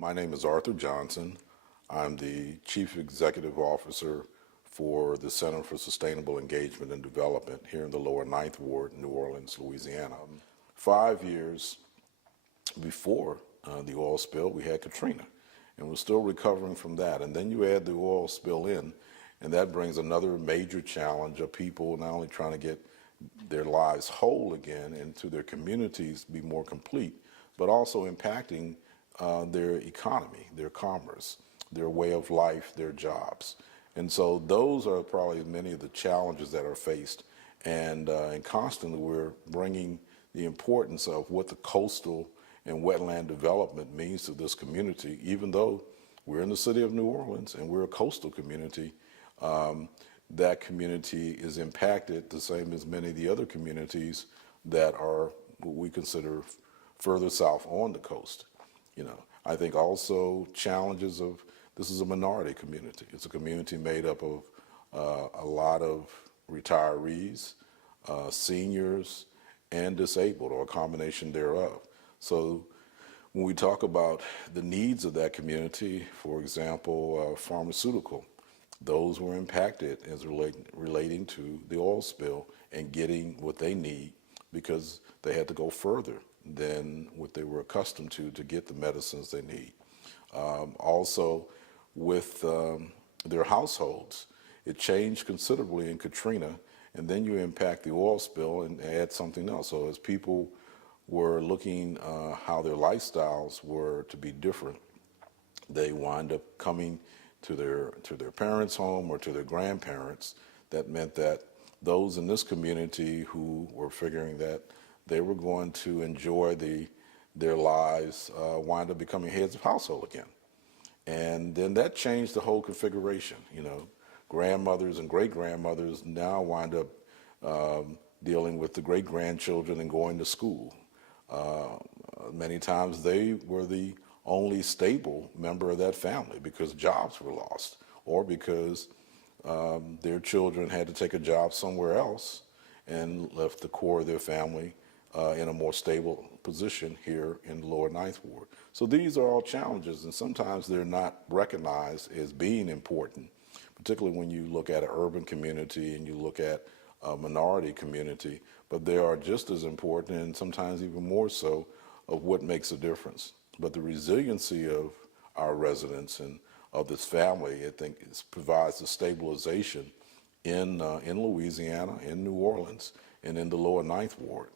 My name is Arthur Johnson. I'm the Chief Executive Officer for the Center for Sustainable Engagement and Development here in the Lower Ninth Ward, New Orleans, Louisiana. 5 years before the oil spill, we had Katrina, and we're still recovering from that. And then you add the oil spill in, and that brings another major challenge of people not only trying to get their lives whole again and to their communities be more complete, but also impacting their economy, their commerce, their way of life, their jobs. And so those are probably many of the challenges that are faced. And constantly we're bringing the importance of what the coastal and wetland development means to this community. Even though we're in the city of New Orleans and we're a coastal community, that community is impacted the same as many of the other communities that are what we consider further south on the coast. I think also challenges of, this is a minority community. It's a community made up of a lot of retirees, seniors, and disabled, or a combination thereof. So when we talk about the needs of that community, for example, pharmaceutical, those were impacted as relating to the oil spill and getting what they need because they had to go further than what they were accustomed to get the medicines they need. Also, with their households, it changed considerably in Katrina, and then you impact the oil spill and add something else. So as people were looking how their lifestyles were to be different, they wind up coming to their parents' home or to their grandparents. That meant that those in this community who were figuring that they were going to enjoy their lives wind up becoming heads of household again. And then that changed the whole configuration. Grandmothers and great-grandmothers now wind up dealing with the great-grandchildren and going to school. Many times they were the only stable member of that family because jobs were lost or because their children had to take a job somewhere else and left the core of their family in a more stable position here in the Lower Ninth Ward. So these are all challenges, and sometimes they're not recognized as being important, particularly when you look at an urban community and you look at a minority community, but they are just as important and sometimes even more so of what makes a difference. But the resiliency of our residents and of this family, I think, provides the stabilization in Louisiana, in New Orleans, and in the Lower Ninth Ward.